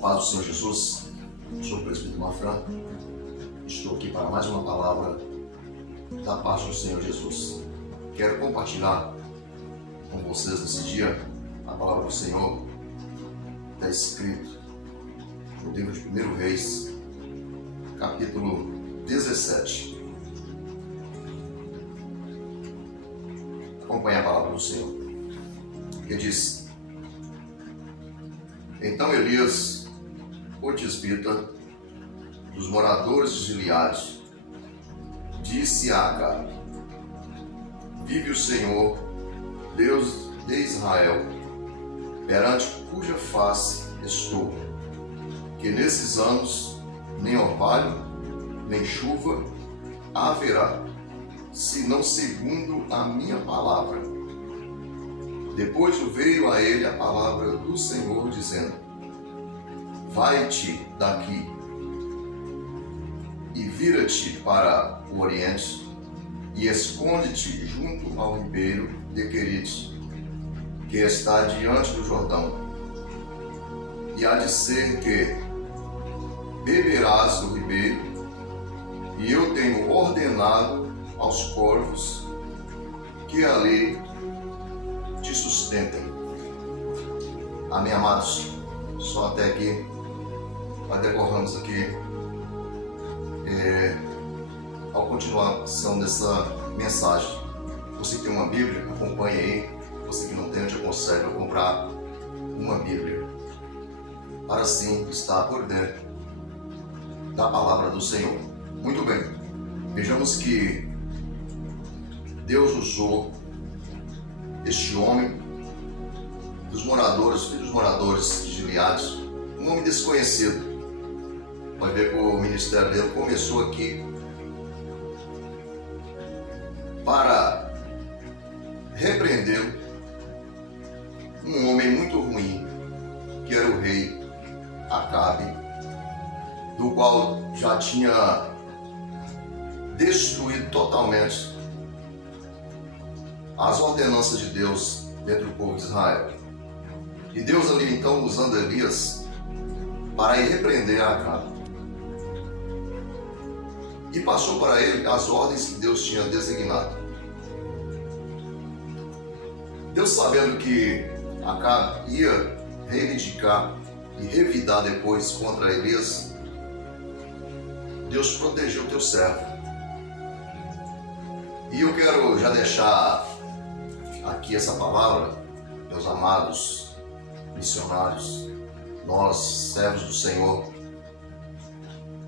paz do Senhor Jesus, sou o presbítero Mafran. Estou aqui para mais uma palavra da parte do Senhor Jesus. Quero compartilhar com vocês nesse dia a palavra do Senhor. Está escrito no livro de 1 Reis, capítulo 17. Acompanhe a palavra do Senhor, que diz: Então Elias, o tisbita, dos moradores de Gileade, disse a Acabe: Vive o Senhor, Deus de Israel, perante cuja face estou, que nesses anos nem orvalho, nem chuva haverá, senão segundo a minha palavra. Depois veio a ele a palavra do Senhor, dizendo: Vai-te daqui e vira-te para o oriente e esconde-te junto ao ribeiro de Querite, que está diante do Jordão. E há de ser que beberás do ribeiro, e eu tenho ordenado aos corvos que ali te sustentem. Amém, amados? Só até aqui. Mas decorramos aqui a continuação dessa mensagem. Você que tem uma Bíblia, acompanhe aí. Você que não tem, eu te aconselho a comprar uma Bíblia, para assim estar por dentro da palavra do Senhor. Muito bem, vejamos que Deus usou este homem, filhos dos moradores de Gileade, um homem desconhecido. Vai ver que o ministério dele começou aqui para repreender um homem muito ruim, que era o rei Acabe, do qual já tinha destruído totalmente as ordenanças de Deus dentro do povo de Israel. E Deus ali então usando Elias para ir repreender Acabe. E passou para ele as ordens que Deus tinha designado. Deus, sabendo que Acabe ia reivindicar e revidar depois contra Elias, Deus protegeu o teu servo. E eu quero já deixar aqui essa palavra, meus amados missionários, nós, servos do Senhor,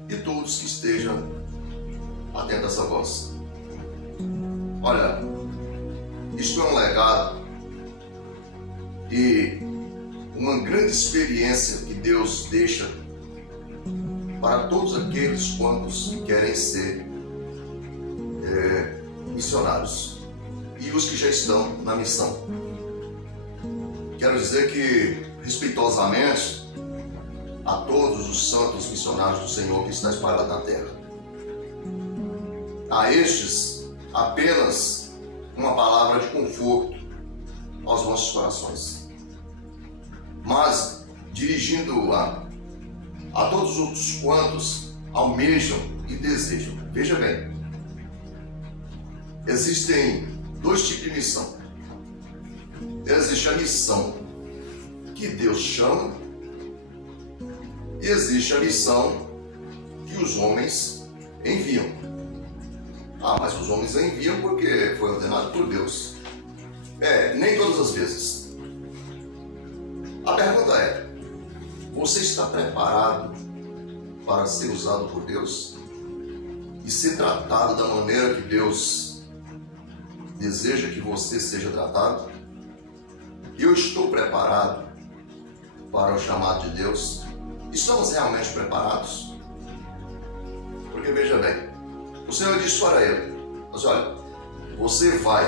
e todos que estejam atentos a essa voz. Olha, isto é um legado e uma grande experiência que Deus deixa para todos aqueles quantos querem ser missionários e os que já estão na missão. Quero dizer que, respeitosamente, a todos os santos missionários do Senhor que está espalhado na terra, a estes apenas uma palavra de conforto aos nossos corações, mas dirigindo a todos os outros quantos almejam e desejam. Veja bem, existem dois tipos de missão. Existe a missão que Deus chama e existe a missão que os homens enviam. Mas os homens enviam porque foi ordenado por Deus. Nem todas as vezes. A pergunta é: você está preparado para ser usado por Deus e ser tratado da maneira que Deus deseja que você seja tratado? Eu estou preparado para o chamado de Deus? Estamos realmente preparados? Porque veja bem, o Senhor disse para ele: mas olha, você vai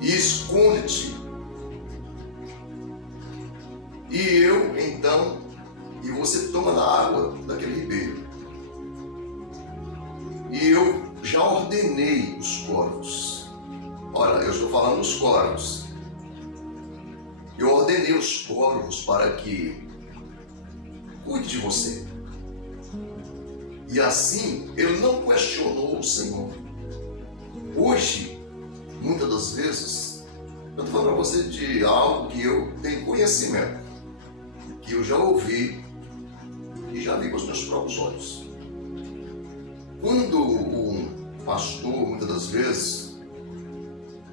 e esconde-te, e eu então, e você toma da água daquele ribeiro, e eu já ordenei os corvos. Olha, eu estou falando dos corvos. Eu ordenei os corvos para que cuide de você. E assim, ele não questionou o Senhor. Hoje, muitas das vezes, eu estou falando para você de algo que eu tenho conhecimento, que eu já ouvi e já vi com os meus próprios olhos. Quando um pastor, muitas das vezes,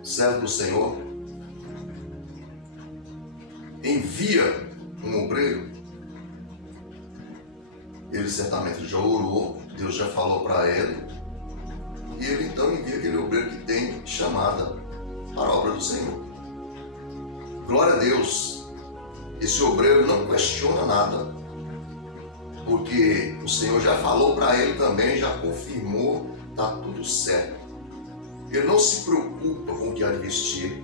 servo do Senhor, envia um obreiro, ele certamente já orou, Deus já falou para ele, e ele então envia aquele obreiro que tem chamada para a obra do Senhor. Glória a Deus, esse obreiro não questiona nada, porque o Senhor já falou para ele também, já confirmou, está tudo certo. Ele não se preocupa com o que há de vestir,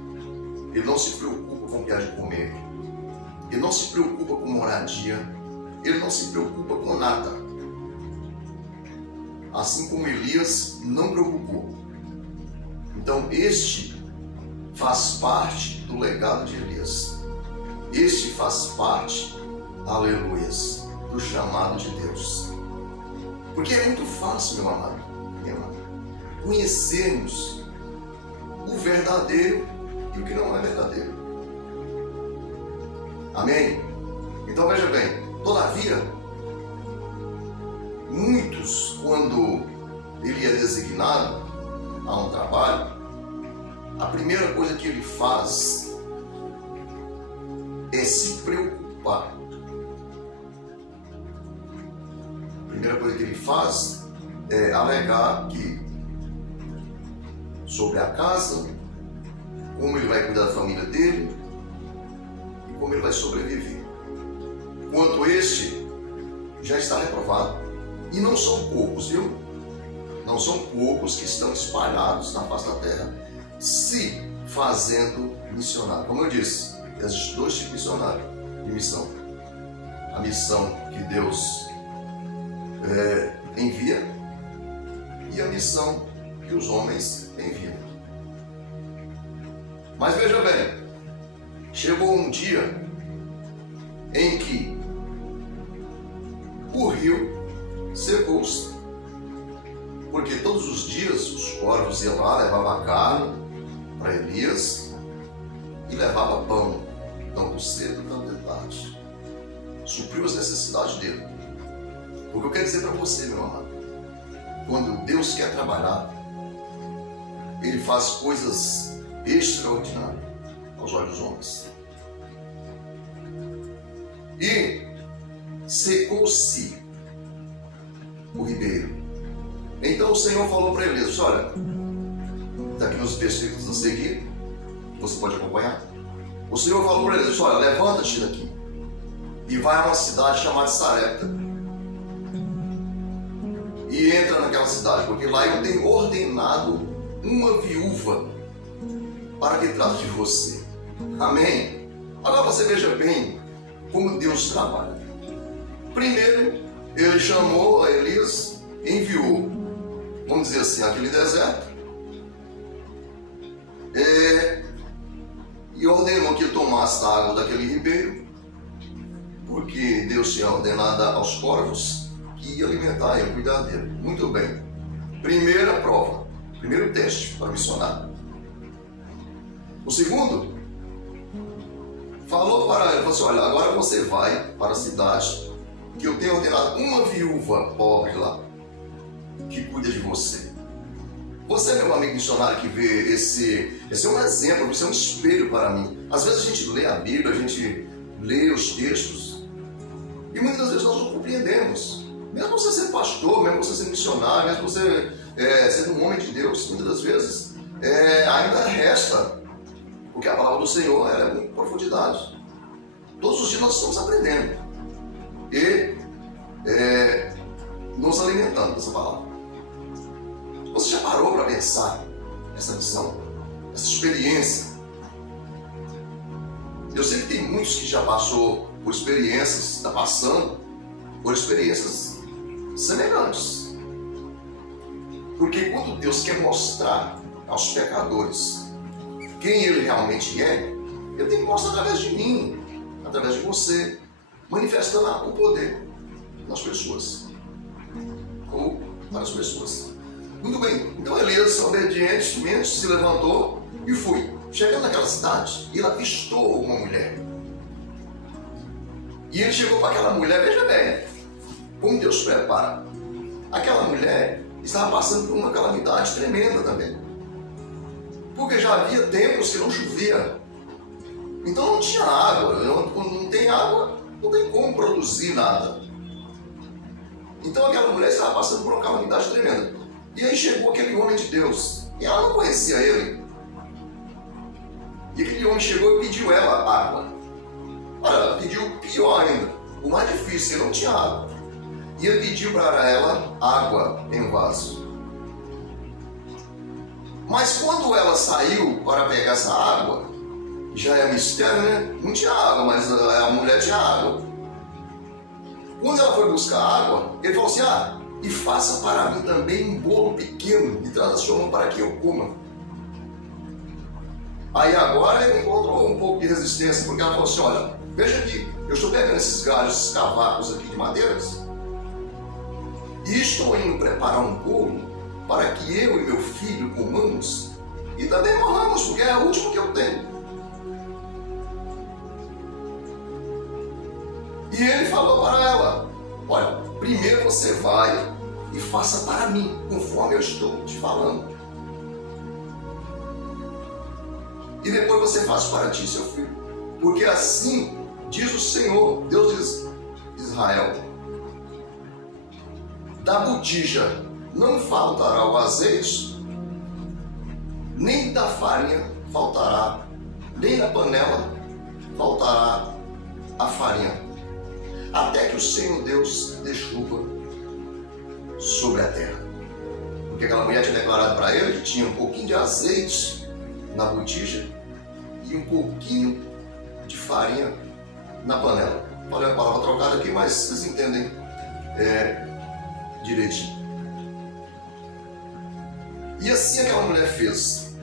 ele não se preocupa com o que há de comer, ele não se preocupa com moradia, ele não se preocupa com nada. Assim como Elias não preocupou. Então este faz parte do legado de Elias. Este faz parte, aleluias, do chamado de Deus. Porque é muito fácil, meu amado, minha amada, conhecermos o verdadeiro e o que não é verdadeiro. Amém? Então veja bem, todavia, muitos, quando ele é designado a um trabalho, a primeira coisa que ele faz é se preocupar. A primeira coisa que ele faz é alegar que sobre a casa, como ele vai cuidar da família dele e como ele vai sobreviver. Quanto este já está reprovado. E não são poucos, viu? Não são poucos que estão espalhados na face da terra, se fazendo missionário. Como eu disse, existem dois tipos de missionário, de missão. A missão que Deus envia e a missão que os homens enviam. Mas veja bem, chegou um dia em que o rio secou-se, porque todos os dias os corvos iam lá, levavam carne para Elias e levava pão, tanto cedo, tanto de tarde. Supriu as necessidades dele. O que eu quero dizer para você, meu amado, quando Deus quer trabalhar, Ele faz coisas extraordinárias aos olhos dos homens. E secou-se o ribeiro. Então o Senhor falou para Elias: olha, está aqui nos versículos a seguir, você pode acompanhar. O Senhor falou para Elias: olha, levanta-te daqui e vai a uma cidade chamada Sarepta e entra naquela cidade, porque lá eu tenho ordenado uma viúva para que trate de você. Amém? Agora você veja bem como Deus trabalha. Primeiro, ele chamou a Elias, enviou, vamos dizer assim, aquele deserto, e ordenou que ele tomasse a água daquele ribeiro, porque Deus tinha ordenado aos corvos que ia alimentar e cuidar dele. Muito bem. Primeira prova, primeiro teste para o missionário. O segundo, falou para ele, falou assim: olha, agora você vai para a cidade que eu tenho ordenado uma viúva pobre lá, que cuida de você. Você, meu amigo missionário, que vê esse é um exemplo, esse é um espelho para mim. Às vezes a gente lê a Bíblia, a gente lê os textos, e muitas vezes nós não compreendemos. Mesmo você ser pastor, mesmo você ser missionário, mesmo você ser um homem de Deus, muitas das vezes ainda resta, porque a palavra do Senhor ela é com profundidade. Todos os dias nós estamos aprendendo e nos alimentando dessa palavra. Você já parou para pensar essa missão, essa experiência? Eu sei que tem muitos que já passou por experiências, está passando por experiências semelhantes. Porque quando Deus quer mostrar aos pecadores quem Ele realmente é, Ele tem que mostrar através de mim, através de você, manifestando o poder nas pessoas, ou para as pessoas. Muito bem, então Elias, obedientemente, se levantou e foi. Chegando naquela cidade, ele avistou uma mulher. E ele chegou para aquela mulher, veja bem, como Deus prepara. Aquela mulher estava passando por uma calamidade tremenda também. Porque já havia tempos que não chovia. Então não tinha água. Quando não tem água, não tem como produzir nada. Então aquela mulher estava passando por uma calamidade tremenda. E aí chegou aquele homem de Deus. E ela não conhecia ele. E aquele homem chegou e pediu ela água. Olha, ela pediu pior ainda. O mais difícil, ele não tinha água. E ele pediu para ela água em um vaso. Mas quando ela saiu para pegar essa água, já é mistério, né? Não tinha água, mas a mulher tinha água. Quando ela foi buscar água, ele falou assim, e faça para mim também um bolo pequeno e traz a sua mão para que eu coma. Aí agora ele encontrou um pouco de resistência, porque ela falou assim, olha, veja aqui, eu estou pegando esses galhos, esses cavacos aqui de madeiras, e estou indo preparar um bolo para que eu e meu filho comamos e também morramos, porque é o último que eu tenho. E ele falou para ela, olha, primeiro você vai e faça para mim, conforme eu estou te falando. E depois você faz para ti, seu filho. Porque assim diz o Senhor, Deus de Israel, da botija não faltará o azeite, nem da farinha faltará, nem da panela faltará a farinha, até que o Senhor Deus dê chuva sobre a terra. Porque aquela mulher tinha declarado para ele que tinha um pouquinho de azeite na botija e um pouquinho de farinha na panela. Olha a palavra trocada aqui, mas vocês entendem direitinho. E assim aquela mulher fez.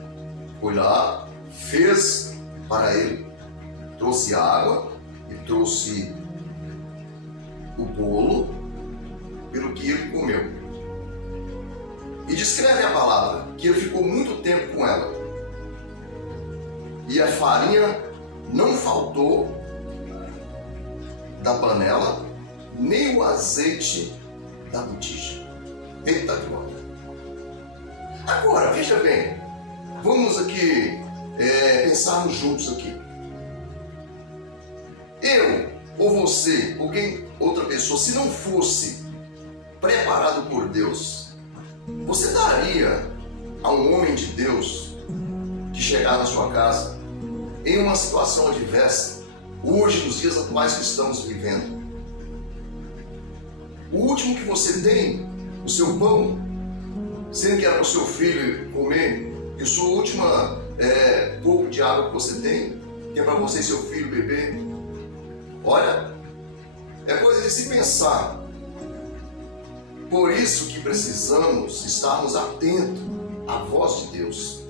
Foi lá, fez para ele, trouxe água e trouxe o bolo, pelo que ele comeu. E descreve a palavra que ele ficou muito tempo com ela. E a farinha não faltou da panela, nem o azeite da botija. Eita glória! Agora, veja bem, vamos aqui pensarmos juntos aqui. Eu, ou você, ou quem outra pessoa, se não fosse preparado por Deus, você daria a um homem de Deus que chegar na sua casa em uma situação adversa, hoje, nos dias atuais que estamos vivendo? O último que você tem, o seu pão, sendo que era para o seu filho comer, e a sua última pouco de água que você tem, que é para você e seu filho beber. Olha, é coisa de se pensar. Por isso que precisamos estarmos atentos à voz de Deus.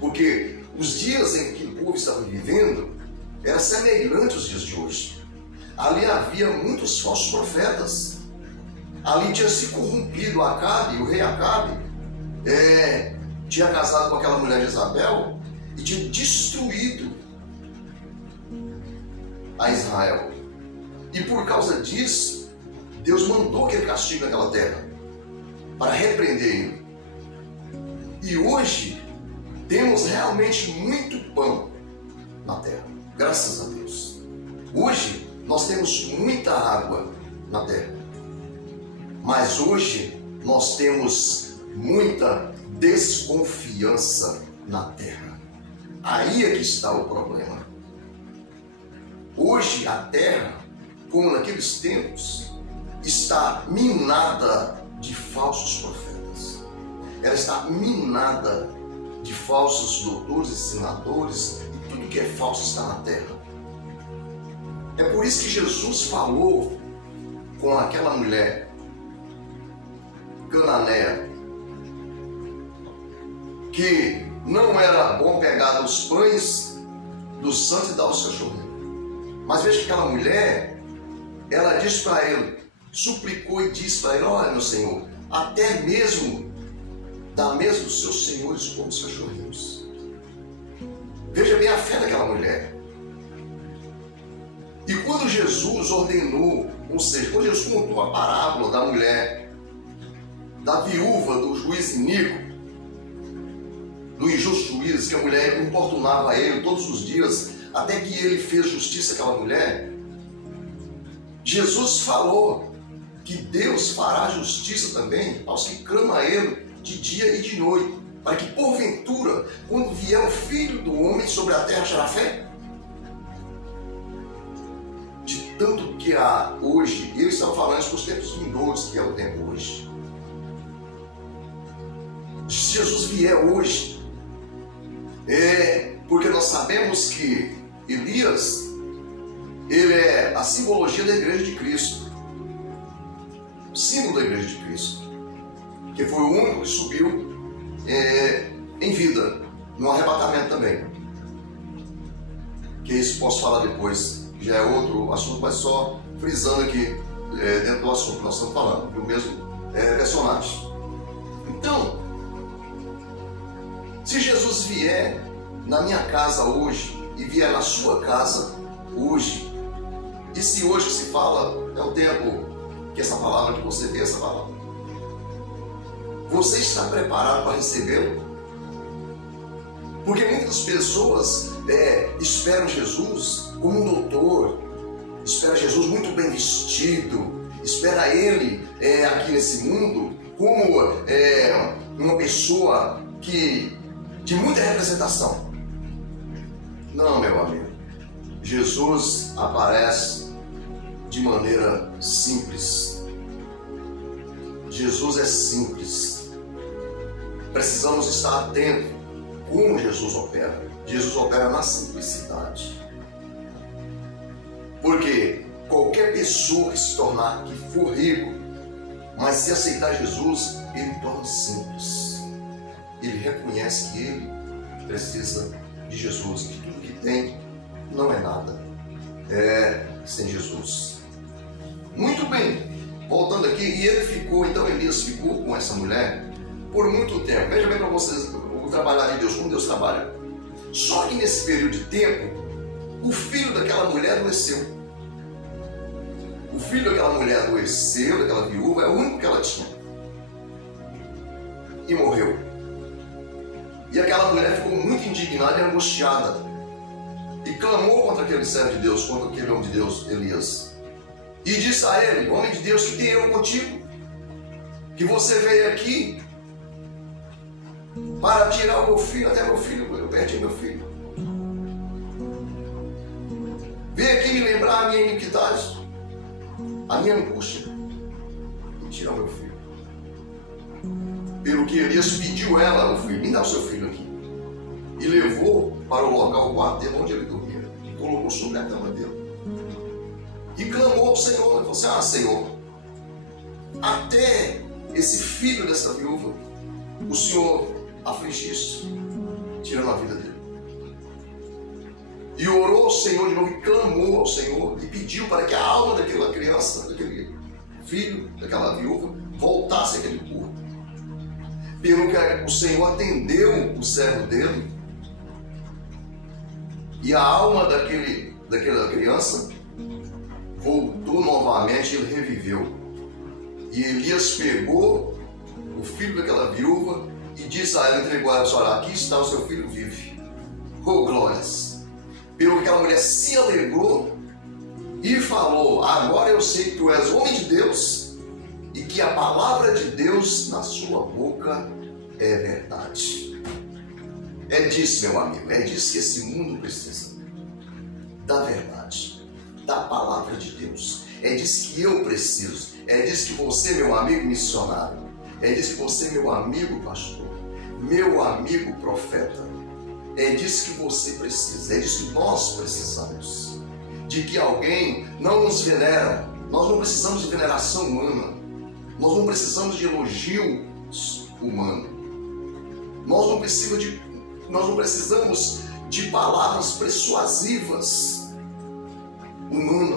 Porque os dias em que o povo estava vivendo eram semelhantes aos dias de hoje. Ali havia muitos falsos profetas. Ali tinha se corrompido Acabe, o rei Acabe, tinha casado com aquela mulher Jezabel e tinha destruído a Israel. E por causa disso, Deus mandou aquele castigo naquela terra para repreender ele. E hoje temos realmente muito pão na terra, graças a Deus. Hoje nós temos muita água na terra, mas hoje nós temos muita desconfiança na terra. Aí é que está o problema. Hoje a terra, como naqueles tempos, está minada de falsos profetas. Ela está minada de falsos doutores, ensinadores, e tudo que é falso está na terra. É por isso que Jesus falou com aquela mulher cananeia que não era bom pegar dos pães do santo e dar aos cachorrinhos, Mas veja que aquela mulher, ela disse para ele, suplicou e disse para ele: olha, meu Senhor, até mesmo da mesa dos seus senhores como os cachorrinhos. Veja bem a fé daquela mulher. E quando Jesus ordenou, ou seja, quando Jesus contou a parábola da mulher, da viúva do juiz iníquo, do injusto juiz, que a mulher importunava ele todos os dias, até que ele fez justiça àquela mulher, Jesus falou que Deus fará justiça também aos que clamam a ele de dia e de noite, para que porventura, quando vier o Filho do Homem sobre a terra, achará fé? De tanto que há hoje, e eu estava falando isso para os tempos vindouros, que é o tempo hoje. Se Jesus vier hoje, porque nós sabemos que Elias, ele é a simbologia da igreja de Cristo, o símbolo da igreja de Cristo, que foi o único que subiu em vida, no arrebatamento também. Que isso posso falar depois, já é outro assunto, mas só frisando aqui dentro do assunto que nós estamos falando, do mesmo personagem. Então, se Jesus vier na minha casa hoje e vier na sua casa hoje, e se hoje se fala, é o tempo que essa palavra, que você vê essa palavra, você está preparado para recebê-lo? Porque muitas pessoas esperam Jesus como um doutor, espera Jesus muito bem vestido, espera ele aqui nesse mundo como uma pessoa de muita representação. Não, meu amigo, Jesus aparece de maneira simples. Jesus é simples. Precisamos estar atentos como Jesus opera. Jesus opera na simplicidade. Porque qualquer pessoa que se tornar, que for rico, mas se aceitar Jesus, ele torna simples. Ele reconhece que ele precisa de Jesus, que tudo que tem não é nada, sem Jesus. Muito bem, voltando aqui, e ele ficou, então Elias ficou com essa mulher por muito tempo. Veja bem para vocês o trabalhar de Deus, como Deus trabalha. Só que nesse período de tempo, o filho daquela mulher adoeceu. O filho daquela mulher adoeceu, daquela viúva, é o único que ela tinha. E morreu. E aquela mulher ficou muito indignada e angustiada. E clamou contra aquele servo de Deus, contra aquele homem de Deus, Elias. E disse a ele: homem de Deus, que tenho eu contigo? Que você veio aqui para tirar o meu filho, até meu filho, eu perdi meu filho. Veio aqui me lembrar a minha iniquidade, a minha angústia, e tirar o meu filho. Pelo que Elias pediu ela, o filho, me dá o seu filho aqui. E levou para o local, o quarto dele, onde ele dormia. E colocou sobre a cama dele. E clamou ao Senhor. Ele falou assim: ah, Senhor, até esse filho dessa viúva, o Senhor afligisse, tirando a vida dele. E orou ao Senhor de novo, e clamou ao Senhor, e pediu para que a alma daquela criança, daquele filho, daquela viúva, voltasse àquele corpo. Pelo que o Senhor atendeu o servo dele, e a alma daquela criança voltou novamente, ele reviveu. E Elias pegou o filho daquela viúva e disse a ela, entregou a ela: olha, aqui está o seu filho, vive. Oh, glórias! Pelo que aquela mulher se alegrou e falou: agora eu sei que tu és homem de Deus e que a palavra de Deus na sua boca é verdade. É disso, meu amigo, é disso que esse mundo precisa. Da verdade, da palavra de Deus. É disso que eu preciso. É disso que você, meu amigo missionário, é disso que você, meu amigo pastor, meu amigo profeta, é disso que você precisa, é disso que nós precisamos. De que alguém não nos venera. Nós não precisamos de veneração humana. Nós não precisamos de elogios humanos. Nós não precisamos de palavras persuasivas. humana.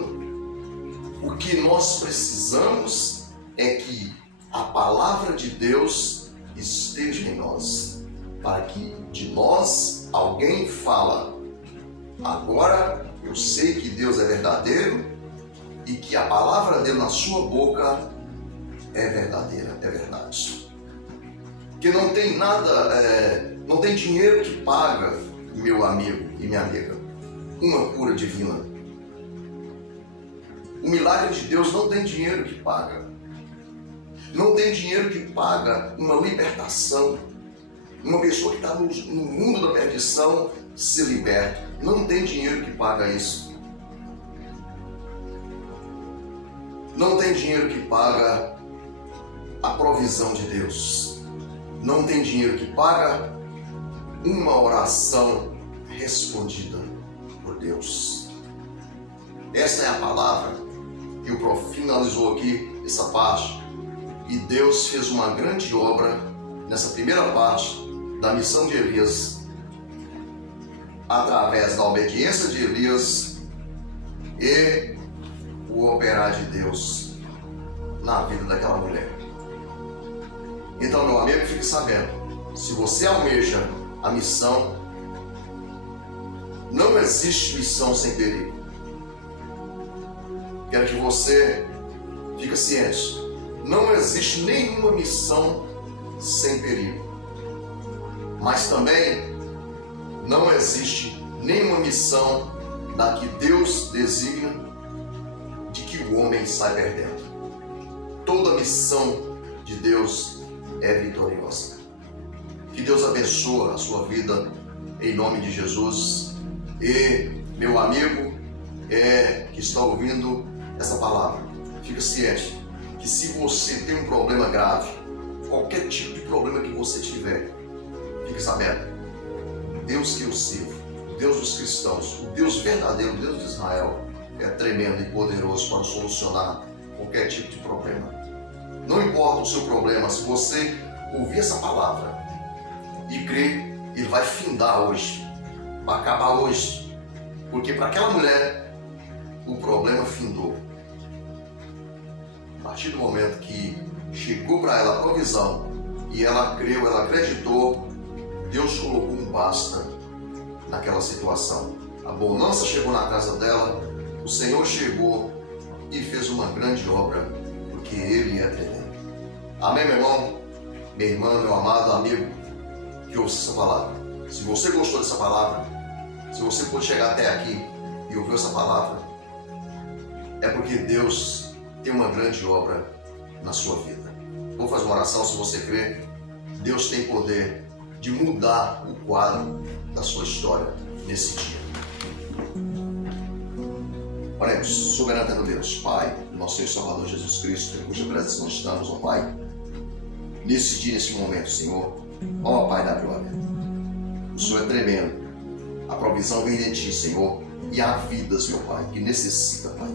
O que nós precisamos é que a palavra de Deus esteja em nós, para que de nós alguém fala: agora eu sei que Deus é verdadeiro e que a palavra dele na sua boca é verdadeira, é verdade. Que não tem nada, não tem dinheiro que paga, meu amigo e minha amiga, uma cura divina. O milagre de Deus não tem dinheiro que paga. Não tem dinheiro que paga uma libertação. Uma pessoa que está no mundo da perdição se liberta. Não tem dinheiro que paga isso. Não tem dinheiro que paga a provisão de Deus. Não tem dinheiro que paga uma oração respondida por Deus. Essa é a palavra que o profeta finalizou aqui, essa parte. E Deus fez uma grande obra nessa primeira parte da missão de Elias, através da obediência de Elias e o operar de Deus na vida daquela mulher. Então, meu amigo, fique sabendo, se você almeja a missão, não existe missão sem perigo. Quero que você fique ciente, não existe nenhuma missão sem perigo. Mas também não existe nenhuma missão da que Deus designa de que o homem sai perdendo. Toda missão de Deus é vitoriosa. Que Deus abençoe a sua vida em nome de Jesus. E meu amigo que está ouvindo essa palavra, fique ciente que se você tem um problema grave, qualquer tipo de problema que você tiver, fique sabendo, o Deus que eu sirvo, o Deus dos cristãos, o Deus verdadeiro, o Deus de Israel, é tremendo e poderoso para solucionar qualquer tipo de problema. Não importa o seu problema, se você ouvir essa palavra e crer, ele vai findar hoje, vai acabar hoje, porque para aquela mulher o problema findou. A partir do momento que chegou para ela a provisão e ela creu, ela acreditou, Deus colocou um basta naquela situação. A bonança chegou na casa dela, o Senhor chegou e fez uma grande obra, porque Ele é tremendo. Amém, meu irmão, minha irmã, meu amado amigo, que ouça essa palavra. Se você gostou dessa palavra, se você pôde chegar até aqui e ouvir essa palavra, é porque Deus tem uma grande obra na sua vida. Vou fazer uma oração. Se você crê, Deus tem poder de mudar o quadro da sua história nesse dia. Oremos. Soberano eterno Deus, Pai, nosso Senhor e Salvador Jesus Cristo, em cuja presença nós estamos, ó Pai, nesse dia, nesse momento, Senhor, ó Pai da glória, o Senhor é tremendo, a provisão vem de Ti, Senhor, e há vidas, meu Pai, que necessita, Pai,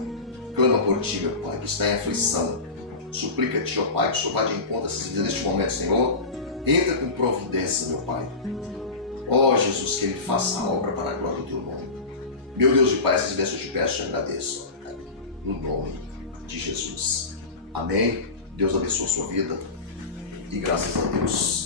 clama por Ti, meu Pai, que está em aflição, suplica a Ti, ó Pai, que o Senhor vá de encontro a essas vidas neste momento, Senhor, entra com providência, meu Pai, ó Jesus, que Ele faça a obra para a glória do Teu nome. Meu Deus de Pai, essas bênçãos eu te peço e te agradeço, ó, no nome de Jesus. Amém. Deus abençoe a sua vida e graças a Deus.